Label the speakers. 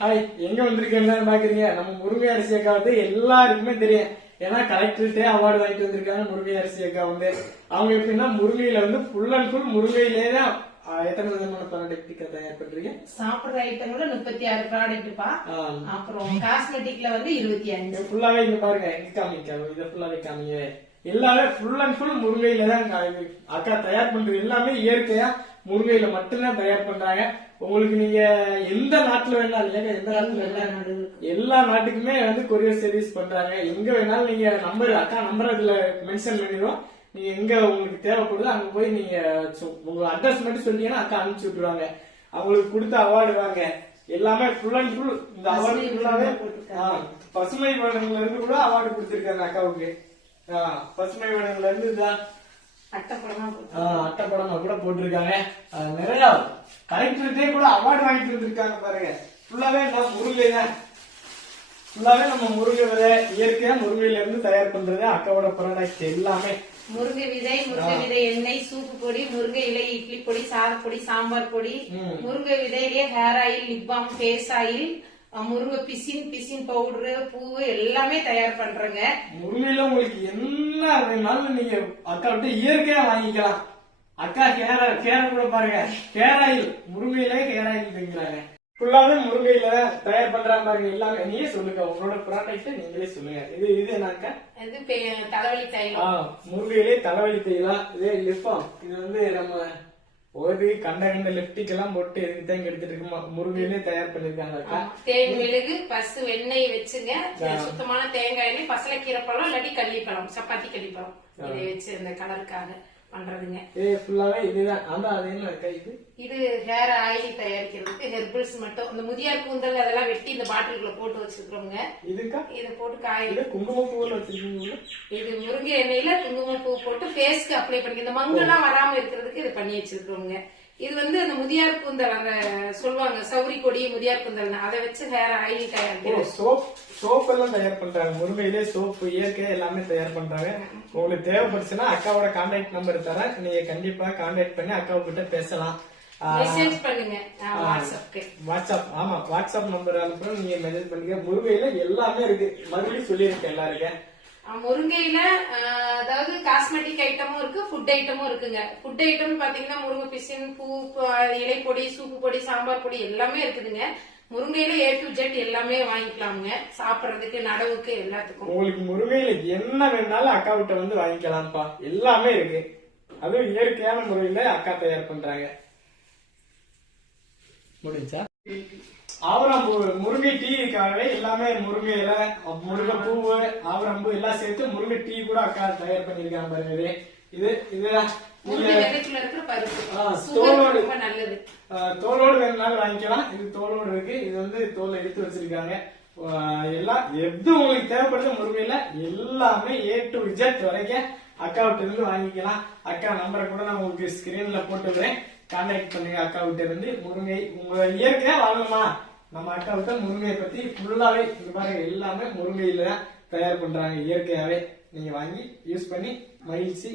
Speaker 1: Hi எங்க வந்திருக்கேன்னு பாக்குறீங்க? நம்ம முருங்கை அரிசி அக்கா வந்து எல்லாருக்குமே தெரியும். ஏன்னா கலெக்டர்கிட்டே அவார்டு வாங்கிட்டு வந்திருக்காங்க முருங்கை அரிசி அக்கா வந்து. அவங்க எப்படின்னா முருங்கையில வந்து ஃபுல் அண்ட் ஃபுல் முருங்கையிலே தான் எத்தனை விதமான ப்ராடக்ட் தயார் பண்றீங்க?
Speaker 2: சாப்பிடுற ஐட்டங்கள்ல முப்பத்தி ஆறு ப்ராடக்ட்ப்பா அப்புறம் காஸ்மெட்டிக்ல வந்து இருபத்தி அஞ்சு.
Speaker 1: ஃபுல்லாவே இங்க பாருங்க இங்க காமிக்க இதை ஃபுல்லாவே காமிங்க. எல்லாமே ஃபுல் அண்ட் ஃபுல் முருங்கையில தான் அக்கா தயார் பண்றது எல்லாமே இயற்கையா முருங்கையில மட்டும்தான் தயார் பண்றாங்க. உங்களுக்கு நீங்க எந்த நாட்டுல வேணாலும் இல்லைங்க எந்த நாட்டுல வேணாலும் எல்லா நாட்டுக்குமே வந்து கொரியர் சர்வீஸ் பண்றாங்க. எங்க வேணாலும் நீங்க நம்பர் அக்கா நம்பர் அதுல மென்ஷன் பண்ணிடுவோம். நீங்க எங்க உங்களுக்கு தேவைப்படுதோ அங்க போய் நீங்க உங்க அட்ரஸ் மட்டும் சொன்னீங்கன்னா அக்கா அனுப்பிச்சு விட்டுருவாங்க. அவங்களுக்கு கொடுத்த அவார்டு வாங்க. எல்லாமே ஃபுல் அண்ட் ஃபுல் இந்த அவார்டு ஃபுல்லாவே பசுமை வனங்கள்ல இருந்து கூட அவார்டு கொடுத்திருக்காங்க அக்காவுக்கு. ஆ, பசுமை வனங்கள்ல இருந்து இதான்
Speaker 2: அட்டைப்படமா
Speaker 1: கூட போட்டிருக்காங்க. நிறைய கலெக்டர்கிட்டே கூட அவார்டு வாங்கிட்டு வந்திருக்காங்க பாருங்க. ஃபுல்லாவே முருங்கை தான். ஃபுல்லாவே நம்ம முருங்கை விதை இயற்கையா முருங்கையில இருந்து தயார் பண்றது அக்காவோட ப்ராடக்ட் எல்லாமே.
Speaker 2: முருங்கை விதை முருங்கை விதை எண்ணெய் சூப்பு பொடி முருங்கை இலை இட்லி பொடி சாதப்பொடி சாம்பார் பொடி.
Speaker 1: ம்.
Speaker 2: முருங்கை விதையிலேயே hair oil lip balm face oil முருங்கை பிசின் பிசின் பவுடரு பூவு எல்லாமே தயார் பண்றேங்க.
Speaker 1: முருங்கையில உங்களுக்கு என்ன வேணாலும் நீங்க அக்கா விட்டு இயற்கையா வாங்கிக்கலாம். அக்கா கேர கேர கூட பாருங்க. கேர ஆயில் முருங்கையிலே கேர ஆயில் வைக்கிறாங்க. ஃபுல்லாவே முருங்கையில தயார் பண்றாங்க பாருங்க எல்லாமே. நீயே சொல்லுங்க உங்களோட ப்ராடக்ட் நீங்களே சொல்லுங்க. இது இது என்னக்கா
Speaker 2: இது தலைவலி தைலம்.
Speaker 1: முருங்கையிலே தலைவலி தையலாம் இதே லிஃபாம் இது வந்து நம்ம ஒரு கண்ட கண்ட லிப்டிக் எல்லாம் போட்டு இதுக்கு தான் எடுத்துட்டு இருக்கோம் முருங்கையிலே தயார் பண்ணிருக்காங்க.
Speaker 2: தேன் மெழுகு பசு வெண்ணெய் வச்சுங்க சுத்தமான தேங்காய் எண்ணெய் பசலைக்கீரை பழம் இல்லாட்டி கள்ளிப்பழம் சப்பாத்தி கள்ளிப்பழம். இதை வச்சு இந்த கலருக்காக. பண்றதுங்க.
Speaker 1: இது ஃபுல்லாவே இதுதான் அதான் அது என்ன அக்கா இது?
Speaker 2: இது ஹேர் ஆயில் தயாரிக்கிறதுக்கு ஹெர்பிள்ஸ் மட்டும். இந்த முதியார் கூந்தல் அதெல்லாம் வெட்டி இந்த பாட்டிலுக்குள்ள போட்டு வச்சிருக்கிறோங்க
Speaker 1: இதுக்கா?
Speaker 2: இதை போட்டு காய
Speaker 1: இது குங்குமப்பூவில் வச்சிருக்கீங்க
Speaker 2: இது முருங்கை எண்ணெயில குங்குமம் பூ போட்டு ஃபேஸ்க்கு அப்ளை பண்ணி இந்த மங்கெல்லாம் வராம இருக்கிறதுக்கு இது பண்ணி வச்சிருக்கிறோங்க இது வந்து அந்த முதியார் கூந்தல் அந்த சொல்லுவாங்க சௌரி கொடி முதியார் கூந்தல் அதை வச்சு ஹேர் ஆயில் தயாரிக்கிறது
Speaker 1: சோப் சோப் எல்லாம் தயார் பண்றாங்க. முருங்கையிலே சோப் இயற்கை எல்லாமே தயார் பண்றாங்க. உங்களுக்கு தேவைப்பட்டுச்சுன்னா அக்காவோட கான்டாக்ட் நம்பர் தரேன். நீங்க கண்டிப்பா கான்டாக்ட் பண்ணி அக்காவு கிட்ட பேசலாம்
Speaker 2: மெசேஜ் பண்ணுங்க. ஆ, வாட்ஸ்அப்க்கு.
Speaker 1: வாட்ஸ்அப் ஆமா வாட்ஸ்அப் நம்பர் அனுப்புறோம் நீங்க மெசேஜ் பண்ணுங்க. முருங்கையில எல்லாமே இருக்கு. மறுபடியும் சொல்லியிருக்கேன் எல்லாருக்கும்.
Speaker 2: முருங்கையில அதாவது காஸ்மெட்டிக் ஐட்டமும் இருக்கு ஃபுட் ஐட்டமும் இருக்குங்க. ஃபுட் ஐட்டம் பாத்தீங்கன்னா முருங்கை பிசின் பூ இலை பொடி சூப்பு பொடி சாம்பார் பொடி எல்லாமே இருக்குதுங்க. முருங்கையில ஏ டு ஜெட் எல்லாமே வாங்கிக்கலாமுங்க. சாப்பிடுறதுக்கு நடவுக்கு எல்லாத்துக்கும்.
Speaker 1: உங்களுக்கு முருங்கையில என்ன வேணாலும் அக்கா விட்ட வந்து வாங்கிக்கலாம்ப்பா. எல்லாமே இருக்கு. அதுவும் இயற்கையான முறையில அக்கா தயார் பண்றாங்க. முடிஞ்சா? ஆவரம்பூ முருங்கை டீக்காகவே எல்லாமே முருங்கை இலை முருங்கை பூவு ஆவரம்பூ எல்லாம் சேர்த்து முருங்கை டீ கூட அக்கா தயார் பண்ணிருக்காங்க பாருங்க இது இது தோலோடு. தோலோடு வேணுனாலும் வாங்கிக்கலாம். இது தோலோடு இருக்கு. இது வந்து தோலை எடுத்து வச்சிருக்காங்க. எல்லாம் எது உங்களுக்கு தேவைப்படுது முருங்கையில எல்லாமே ஏ டு Z வரைக்கும் அக்காவிட்ட இருந்து வாங்கிக்கலாம். அக்கா நம்பரை கூட நான் உங்களுக்கு ஸ்கிரீன்ல போட்டுக்கிறேன். கான்டாக்ட் பண்ணுங்க அக்காவிட்ட இருந்து முருங்கை உங்க இயற்கையா வாங்கணுமா நம்ம அக்காவிட்ட முருங்கையை பத்தி ஃபுல்லாவே இந்த மாதிரி எல்லாமே முருங்கையில தான் தயார் பண்றாங்க இயற்கையாவே. நீங்க வாங்கி யூஸ் பண்ணி மகிழ்ச்சி